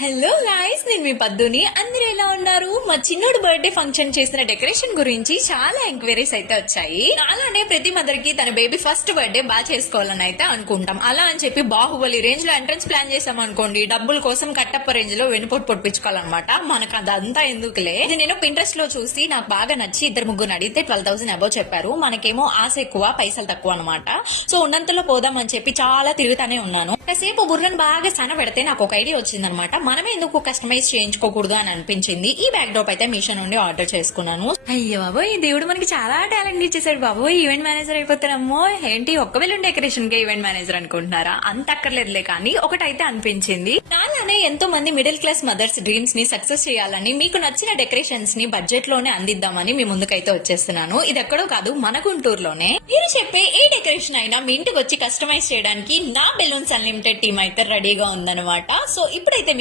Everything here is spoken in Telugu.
హలో గాయ్స్, నేను మీ పద్దుని. అందరూ ఎలా ఉన్నారు? మా చిన్నోడు బర్త్డే ఫంక్షన్ చేసిన డెకరేషన్ గురించి చాలా ఎంక్వైరీస్ అయితే వచ్చాయి. అలానే ప్రతి మదర్ కి తన బేబీ ఫస్ట్ బర్త్డే బాగా చేసుకోవాలని అయితే అనుకుంటాం. అలా అని చెప్పి బాహుబలి రేంజ్ లో ఎంట్రన్స్ ప్లాన్ చేసాం అనుకోండి, డబ్బుల కోసం కట్టప్ప రేంజ్ లో వెనుపోటు పొడిపించుకోవాలన్నమాట. మనకు అదంతా ఎందుకులే. ఇది నేను పింట్రెస్ట్ లో చూసి నాకు బాగా నచ్చి ఇద్దరు ముగ్గురు అడిగితే 12,000 అబౌవ్ చెప్పారు. మనకేమో ఆశ ఎక్కువ, పైసలు తక్కువ అనమాట. సో ఉన్నంతలో పోదామని చెప్పి చాలా తిరుగుతానే ఉన్నాను. కాసేపు బుర్రను బాగా సన పెడితే నాకు ఒక ఐడియా వచ్చిందనమాట. మనమే ఎందుకు కస్టమైజ్ చేయించుకోకూడదు అని అనిపించింది. ఈ బ్యాక్ డ్రాప్ అయితే మీషో నుండి ఆర్డర్ చేసుకున్నాను. అయ్యో బాబోయ్, దేవుడు మనకి చాలా టాలెంట్ ఇచ్చేసాడు బాబోయ్. ఈవెంట్ మేనేజర్ అయిపోతానమ్మో. ఏంటి ఒక్క బెలూన్ డెకరేషన్ కి ఈవెంట్ మేనేజర్ అనుకుంటున్నారా? అంత అక్కర్లేదులే, కానీ ఒకటైతే అనిపించింది. నాలానే ఎంతో మంది మిడిల్ క్లాస్ మదర్స్ డ్రీమ్స్ ని సక్సెస్ చేయాలని, మీకు నచ్చిన డెకరేషన్స్ ని బడ్జెట్ లోనే అందిద్దామని మీ ముందుకైతే వచ్చేస్తున్నాను. ఇది ఎక్కడో కాదు, మన గుంటూరులోనే. మీరు చెప్పే ఏ డెకరేషన్ అయినా మీ ఇంటికి వచ్చి కస్టమైజ్ చేయడానికి నా బెలూన్స్ అన్లిమిటెడ్ టీమ్ అయితే రెడీగా ఉందన్నమాట. సో ఇప్పుడైతే